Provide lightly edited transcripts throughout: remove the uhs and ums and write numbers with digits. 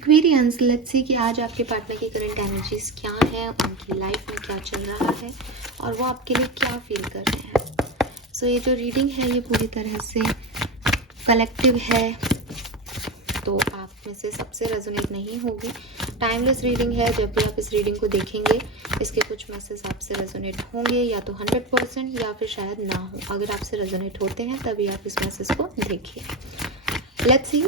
Aquarians, let's see कि आज आपके पार्टनर की करंट एनर्जीज क्या है, उनकी लाइफ में क्या चल रहा है और वो आपके लिए क्या फील कर रहे हैं। सो ये जो रीडिंग है ये पूरी तरह से कलेक्टिव है, तो आप में से सबसे रेजोनेट नहीं होगी। टाइमलेस रीडिंग है। जब भी आप इस रीडिंग को देखेंगे इसके कुछ मैसेज आपसे रेजोनेट होंगे, या तो 100% या फिर शायद ना हो। अगर आपसे रेजोनेट होते हैं तभी आप इस मैसेज को देखिए। लेट्स सी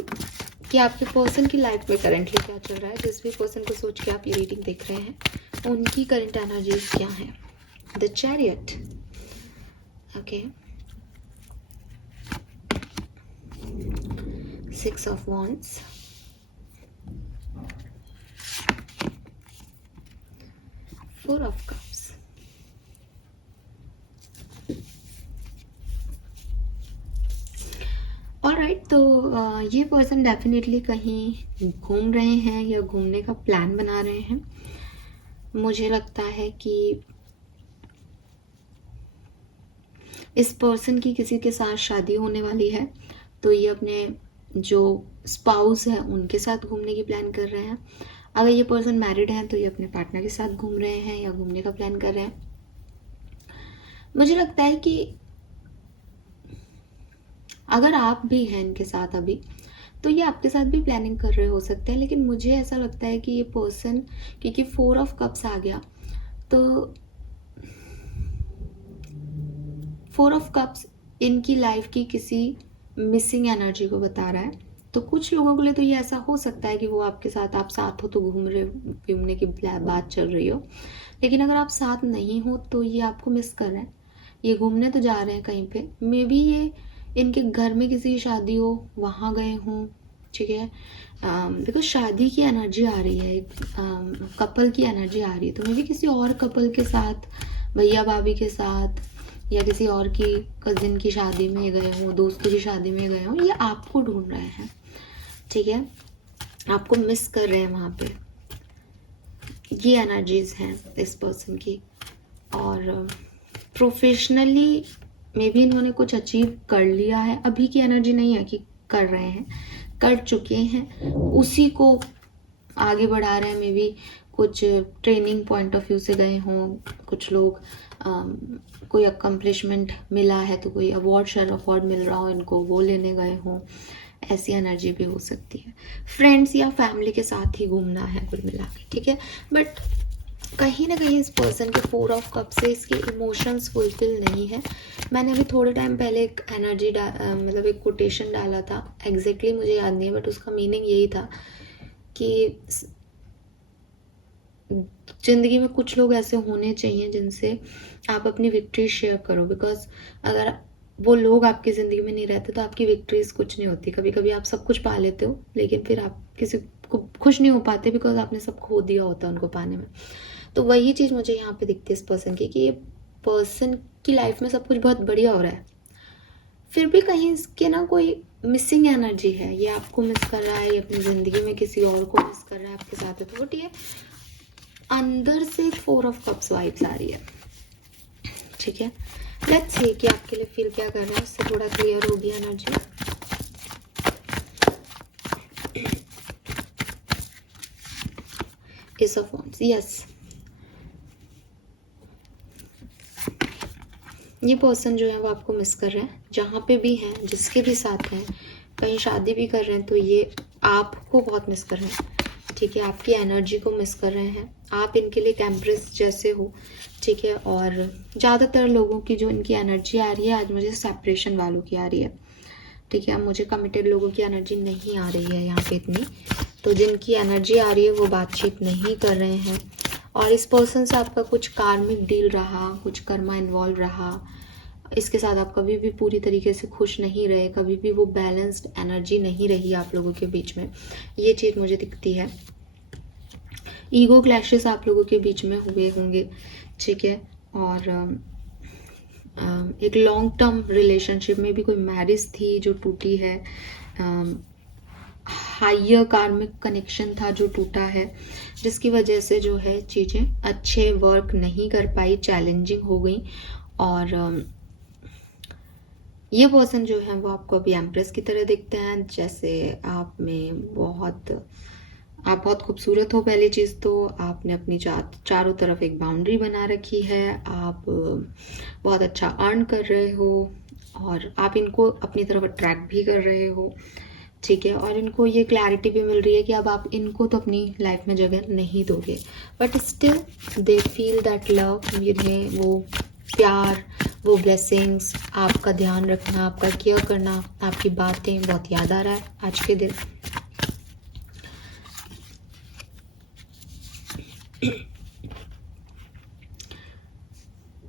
कि आपके पर्सन की लाइफ में करंटली क्या चल रहा है। जिस भी पर्सन को सोच के आप ये रीडिंग देख रहे हैं उनकी करंट एनर्जीज क्या है। The chariot, okay, 6 of Wands, Four of Cups, alright. तो ये पर्सन डेफिनेटली कहीं घूम रहे हैं या घूमने का प्लान बना रहे हैं। मुझे लगता है कि इस पर्सन की किसी के साथ शादी होने वाली है, तो ये अपने जो स्पाउस है उनके साथ घूमने की प्लान कर रहे हैं। अगर ये पर्सन मैरिड है तो ये अपने पार्टनर के साथ घूम रहे हैं या घूमने का प्लान कर रहे हैं। मुझे लगता है कि अगर आप भी हैं इनके साथ अभी, तो ये आपके साथ भी प्लानिंग कर रहे हो सकते हैं। लेकिन मुझे ऐसा लगता है कि ये पर्सन, क्योंकि 4 of Cups आ गया, तो 4 of Cups इनकी लाइफ की किसी मिसिंग एनर्जी को बता रहा है। तो कुछ लोगों के लिए तो ये ऐसा हो सकता है कि वो आपके साथ, आप साथ हो तो घूमने की बात चल रही हो, लेकिन अगर आप साथ नहीं हो तो ये आपको मिस कर रहे हैं। ये घूमने तो जा रहे हैं कहीं पे, मे बी ये इनके घर में किसी की शादी हो, वहाँ गए हों, ठीक है, बिकॉज शादी की एनर्जी आ रही है, कपल की एनर्जी आ रही है। तो मे बी किसी और कपल के साथ, भैया भाभी के साथ, या किसी और की कजिन की शादी में गए हों, दोस्तों की शादी में गए हों, ये आपको ढूंढ रहे हैं, ठीक है, आपको मिस कर रहे हैं वहाँ पे। ये एनर्जीज हैं इस पर्सन की। और प्रोफेशनली मे बी इन्होंने कुछ अचीव कर लिया है, अभी की एनर्जी नहीं है कि कर रहे हैं, कर चुके हैं, उसी को आगे बढ़ा रहे हैं। मे बी कुछ ट्रेनिंग पॉइंट ऑफ व्यू से गए हों, कुछ लोग कोई अकम्पलिशमेंट मिला है तो कोई अवार्ड, शरफ अवार्ड मिल रहा हो इनको, वो लेने गए हों, ऐसी एनर्जी भी हो सकती है। फ्रेंड्स या फैमिली के साथ ही घूमना है कुल मिला के, ठीक है। बट कहीं ना कहीं इस पर्सन के 4 of Cups से इसके इमोशंस फुलफिल नहीं है। मैंने अभी थोड़े टाइम पहले एक एनर्जी मतलब एक कोटेशन डाला था, एग्जैक्टली मुझे याद नहीं है, बट उसका मीनिंग यही था कि ज़िंदगी में कुछ लोग ऐसे होने चाहिए जिनसे आप अपनी विक्ट्री शेयर करो, बिकॉज अगर वो लोग आपकी ज़िंदगी में नहीं रहते तो आपकी विक्ट्रीज कुछ नहीं होती। कभी कभी आप सब कुछ पा लेते हो लेकिन फिर आप किसी को खुश नहीं हो पाते, बिकॉज आपने सब खो दिया होता है उनको पाने में। तो वही चीज़ मुझे यहाँ पे दिखती है इस पर्सन की, कि ये पर्सन की लाइफ में सब कुछ बहुत बढ़िया हो रहा है, फिर भी कहीं इसके ना कोई मिसिंग एनर्जी है। ये आपको मिस कर रहा है, ये अपनी ज़िंदगी में किसी और को मिस कर रहा है, आपके साथ है। तो बट ये अंदर से 4 of Cups वाइब्स आ रही है, ठीक है। लेट्स सी कि आपके लिए फील क्या कर रहा है, उससे थोड़ा क्लियर होगी energy. Ace of Wands, yes, ये पर्सन जो है वो आपको मिस कर रहे हैं, जहाँ पे भी हैं, जिसके भी साथ हैं, कहीं शादी भी कर रहे हैं तो ये आपको बहुत मिस कर रहे हैं, ठीक है, आपकी एनर्जी को मिस कर रहे हैं। आप इनके लिए कैम्प्रेस जैसे हो, ठीक है। और ज़्यादातर लोगों की जो इनकी एनर्जी आ रही है आज मुझे सेपरेशन वालों की आ रही है, ठीक है। मुझे कमिटेड लोगों की एनर्जी नहीं आ रही है यहाँ पे इतनी। तो जिनकी एनर्जी आ रही है वो बातचीत नहीं कर रहे हैं, और इस पर्सन से आपका कुछ कार्मिक डील रहा, कुछ कर्मा इन्वॉल्व रहा, इसके साथ आप कभी भी पूरी तरीके से खुश नहीं रहे, कभी भी वो बैलेंस्ड एनर्जी नहीं रही आप लोगों के बीच में, ये चीज़ मुझे दिखती है। ईगो क्लैशेस आप लोगों के बीच में हुए होंगे, ठीक है। और एक लॉन्ग टर्म रिलेशनशिप में भी कोई मैरिज थी जो टूटी है, हायर कार्मिक कनेक्शन था जो टूटा है, जिसकी वजह से जो है चीज़ें अच्छे वर्क नहीं कर पाई, चैलेंजिंग हो गई। और ये पर्सन जो है वो आपको अभी एम्प्रेस की तरह दिखते हैं, जैसे आप में बहुत आप बहुत खूबसूरत हो। पहली चीज़ तो आपने अपनी चारों तरफ एक बाउंड्री बना रखी है, आप बहुत अच्छा अर्न कर रहे हो और आप इनको अपनी तरफ अट्रैक्ट भी कर रहे हो, ठीक है। और इनको ये क्लैरिटी भी मिल रही है कि अब आप इनको तो अपनी लाइफ में जगह नहीं दोगे, but still they feel that love. इन्हें वो प्यार, वो ब्लेसिंग्स, आपका ध्यान रखना, आपका केयर करना, आपकी बातें बहुत याद आ रहा है आज के दिन।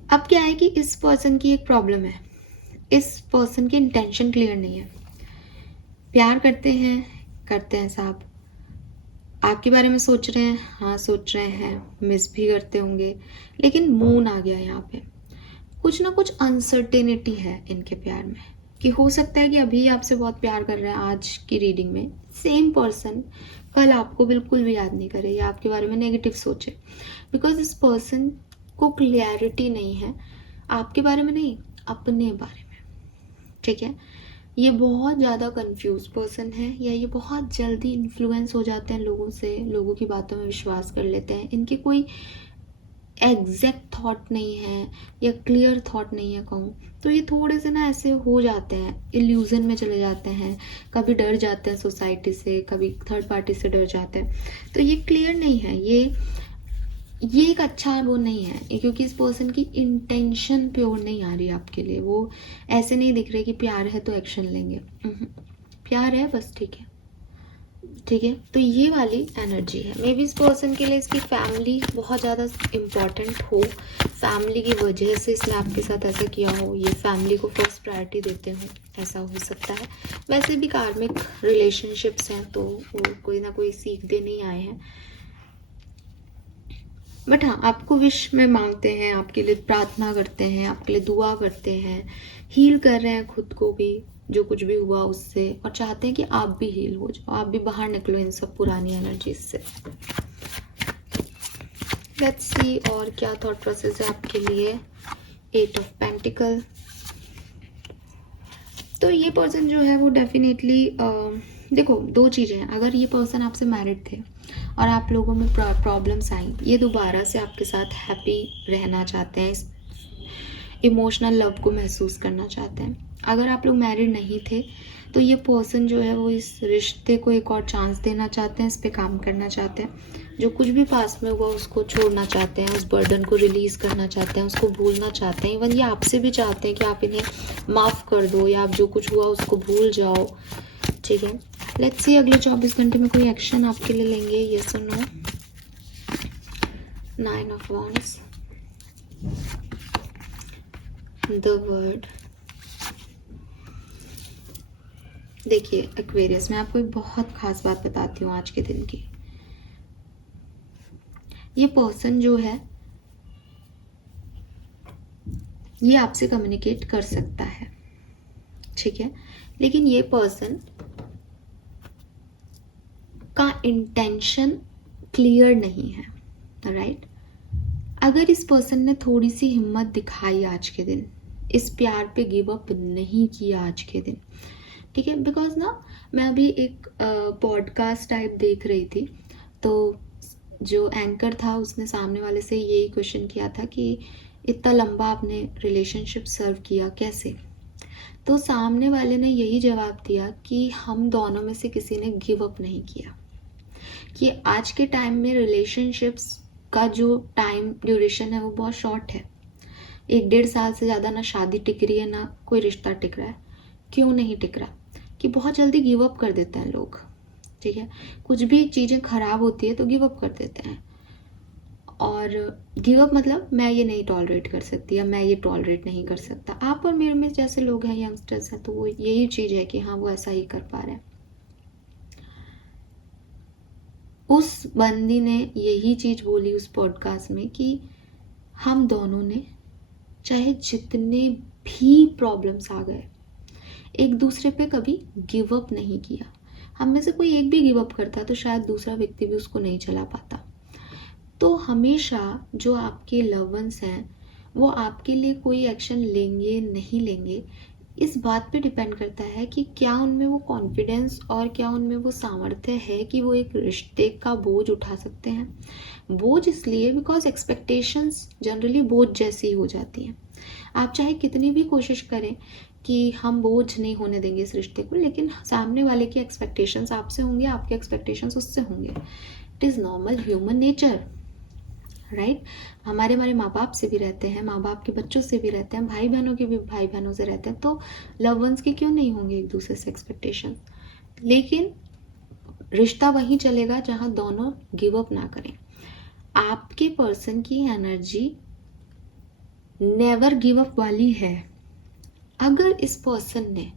अब क्या है कि इस पर्सन की एक प्रॉब्लम है, इस पर्सन की इंटेंशन क्लियर नहीं है। प्यार करते हैं साहब, आपके बारे में सोच रहे हैं, हाँ सोच रहे हैं, मिस भी करते होंगे, लेकिन मून आ गया यहाँ पे। कुछ ना कुछ अनसर्टेनिटी है इनके प्यार में, कि हो सकता है कि अभी आपसे बहुत प्यार कर रहे हैं आज की रीडिंग में, सेम पर्सन कल आपको बिल्कुल भी याद नहीं करे या आपके बारे में नेगेटिव सोचे, बिकॉज इस पर्सन को क्लैरिटी नहीं है आपके बारे में, नहीं अपने बारे में, ठीक है। ये बहुत ज़्यादा कंफ्यूज पर्सन है, या ये बहुत जल्दी इन्फ्लुएंस हो जाते हैं लोगों से, लोगों की बातों में विश्वास कर लेते हैं। इनके कोई एग्जैक्ट थॉट नहीं है या क्लियर थॉट नहीं है कहूँ तो, ये थोड़े से ना ऐसे हो जाते हैं, इल्यूजन में चले जाते हैं, कभी डर जाते हैं सोसाइटी से, कभी थर्ड पार्टी से डर जाते हैं। तो ये क्लियर नहीं है, ये एक अच्छा वो नहीं है, क्योंकि इस पर्सन की इंटेंशन प्योर नहीं आ रही आपके लिए। वो ऐसे नहीं दिख रहे कि प्यार है तो एक्शन लेंगे, प्यार है बस, ठीक है, ठीक है। तो ये वाली एनर्जी है। मे बी इस पर्सन के लिए इसकी फैमिली बहुत ज़्यादा इम्पॉर्टेंट हो, फैमिली की वजह से इसने आपके साथ ऐसा किया हो, ये फैमिली को फर्स्ट प्रायोरिटी देते हो, ऐसा हो सकता है। वैसे भी कार्मिक रिलेशनशिप्स हैं तो वो कोई ना कोई सीख देने ही आए हैं, बट हाँ आपको विश में मांगते हैं, आपके लिए प्रार्थना करते हैं, आपके लिए दुआ करते हैं, हील कर रहे हैं खुद को भी जो कुछ भी हुआ उससे, और चाहते हैं कि आप भी हील हो जाओ, आप भी बाहर निकलो इन सब पुरानी एनर्जीज से। लेट्स सी और क्या थॉट प्रोसेस है आपके लिए। 8 ऑफ पेंटिकल। तो ये पर्सन जो है वो डेफिनेटली देखो दो चीज़ें हैं, अगर ये पर्सन आपसे मैरिड थे और आप लोगों में प्रॉब्लम्स आई, ये दोबारा से आपके साथ हैप्पी रहना चाहते हैं, इमोशनल लव को महसूस करना चाहते हैं। अगर आप लोग मैरिड नहीं थे तो ये पर्सन जो है वो इस रिश्ते को एक और चांस देना चाहते हैं, इस पे काम करना चाहते हैं, जो कुछ भी पास में हुआ उसको छोड़ना चाहते हैं, उस बर्डन को रिलीज़ करना चाहते हैं, उसको भूलना चाहते हैं। इवन ये आपसे भी चाहते हैं कि आप इन्हें माफ़ कर दो या आप जो कुछ हुआ उसको भूल जाओ, ठीक है। लेट्स सी अगले 24 घंटे में कोई एक्शन आपके लिए लेंगे, यस और no. 9 of wands, the word. देखिए एक्वेरियस, मैं आपको एक बहुत खास बात बताती हूँ आज के दिन की। ये पर्सन जो है ये आपसे कम्युनिकेट कर सकता है, ठीक है, लेकिन ये पर्सन का इंटेंशन क्लियर नहीं है, राइट। अगर इस पर्सन ने थोड़ी सी हिम्मत दिखाई आज के दिन, इस प्यार पे गिव अप नहीं किया आज के दिन, ठीक है, बिकॉज ना मैं अभी एक पॉडकास्ट टाइप देख रही थी, तो जो एंकर था उसने सामने वाले से यही क्वेश्चन किया था कि इतना लंबा आपने रिलेशनशिप सर्व किया कैसे, तो सामने वाले ने यही जवाब दिया कि हम दोनों में से किसी ने गिव अप नहीं किया, कि आज के टाइम में रिलेशनशिप्स का जो टाइम ड्यूरेशन है वो बहुत शॉर्ट है, 1-1.5 साल से ज़्यादा ना शादी टिक रही है ना कोई रिश्ता टिक रहा है। क्यों नहीं टिक रहा, कि बहुत जल्दी गिव अप कर देते हैं लोग, ठीक है, कुछ भी चीज़ें खराब होती है तो गिव अप कर देते हैं, और गिव अप मतलब मैं ये नहीं टॉलरेट कर सकती या मैं ये टॉलरेट नहीं कर सकता। आप और मेरे में जैसे लोग हैं, यंगस्टर्स हैं, तो वो यही चीज़ है कि हाँ वो ऐसा ही कर पा रहे हैं। उस बंदी ने यही चीज़ बोली उस पॉडकास्ट में कि हम दोनों ने चाहे जितने भी प्रॉब्लम्स आ गए एक दूसरे पे कभी गिव अप नहीं किया। हम में से कोई एक भी गिव अप करता तो शायद दूसरा व्यक्ति भी उसको नहीं चला पाता। तो हमेशा जो आपके लव वंस हैं वो आपके लिए कोई एक्शन लेंगे नहीं लेंगे, इस बात पे डिपेंड करता है कि क्या उनमें वो कॉन्फिडेंस और क्या उनमें वो सामर्थ्य है कि वो एक रिश्ते का बोझ उठा सकते हैं। बोझ इसलिए बिकॉज एक्सपेक्टेशंस जनरली बोझ जैसी हो जाती हैं। आप चाहे कितनी भी कोशिश करें कि हम बोझ नहीं होने देंगे इस रिश्ते को, लेकिन सामने वाले की एक्सपेक्टेशंस आपसे होंगे, आपके एक्सपेक्टेशंस उससे होंगे। It is normal human nature, right. हमारे माँ बाप से भी रहते हैं, माँ बाप के बच्चों से भी रहते हैं, भाई बहनों के भी भाई बहनों से रहते हैं, तो लव वंस के क्यों नहीं होंगे एक दूसरे से एक्सपेक्टेशन। लेकिन रिश्ता वहीं चलेगा जहाँ दोनों गिव अप ना करें। आपके पर्सन की एनर्जी नेवर गिव अप वाली है। अगर इस पर्सन ने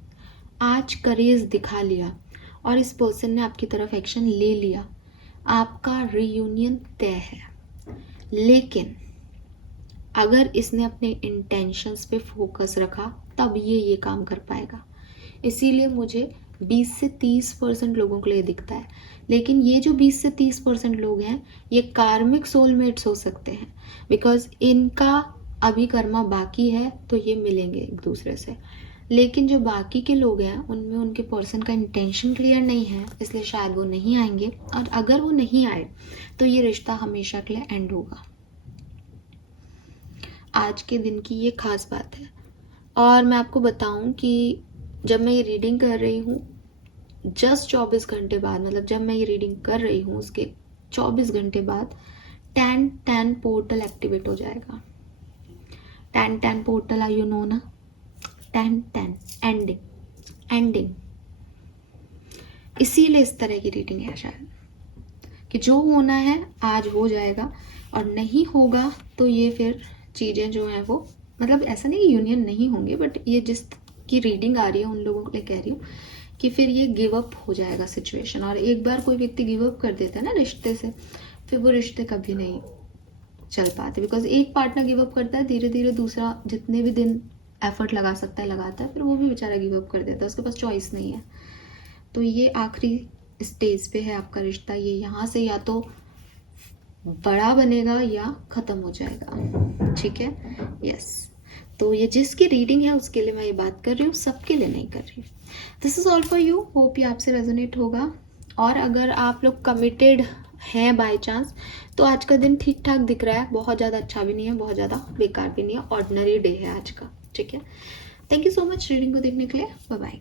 आज करेज दिखा लिया और इस पर्सन ने आपकी तरफ एक्शन ले लिया, आपका रियूनियन तय है। लेकिन अगर इसने अपने इंटेंशंस पे फोकस रखा तब ये काम कर पाएगा। इसीलिए मुझे 20 से 30% लोगों के लिए दिखता है, लेकिन ये जो 20 से 30% लोग हैं ये कार्मिक सोलमेट्स हो सकते हैं, बिकॉज इनका अभी कर्मा बाकी है तो ये मिलेंगे एक दूसरे से। लेकिन जो बाकी के लोग हैं उनमें उनके पर्सन का इंटेंशन क्लियर नहीं है, इसलिए शायद वो नहीं आएंगे, और अगर वो नहीं आए तो ये रिश्ता हमेशा के लिए एंड होगा। आज के दिन की ये खास बात है। और मैं आपको बताऊं कि जब मैं ये रीडिंग कर रही हूँ जस्ट 24 घंटे बाद, मतलब जब मैं ये रीडिंग कर रही हूँ उसके 24 घंटे बाद 10-10 पोर्टल एक्टिवेट हो जाएगा। 10-10 पोर्टल यू नो ना, 10-10 एंडिंग। इसीलिए इस तरह की रीडिंग है शायद, कि जो होना है आज हो जाएगा, और नहीं होगा तो ये फिर चीज़ें जो हैं वो, मतलब ऐसा नहीं कि यूनियन नहीं होंगे, बट ये जिस की रीडिंग आ रही है उन लोगों के लिए कह रही हूँ कि फिर ये गिव अप हो जाएगा सिचुएशन। और एक बार कोई व्यक्ति गिव अप कर देता है ना रिश्ते से, फिर वो रिश्ते कभी नहीं चल पाते, बिकॉज एक पार्टनर गिव अप करता है, धीरे धीरे दूसरा जितने भी दिन एफर्ट लगा सकता है लगाता है, फिर वो भी बेचारा गिव अप कर देता है, उसके पास चॉइस नहीं है। तो ये आखिरी स्टेज पे है आपका रिश्ता, ये यहाँ से या तो बड़ा बनेगा या ख़त्म हो जाएगा, ठीक है। यस, तो ये जिसकी रीडिंग है उसके लिए मैं ये बात कर रही हूँ, सबके लिए नहीं कर रही हूँ। This is all for you, hope ये आपसे रेजोनेट होगा। और अगर आप लोग कमिटेड हैं बाय चांस, तो आज का दिन ठीक ठाक दिख रहा है, बहुत ज़्यादा अच्छा भी नहीं है, बहुत ज़्यादा बेकार भी नहीं है, ऑर्डिनरी डे है आज का, ठीक है। Thank you so much reading को देखने के लिए, बाय बाय।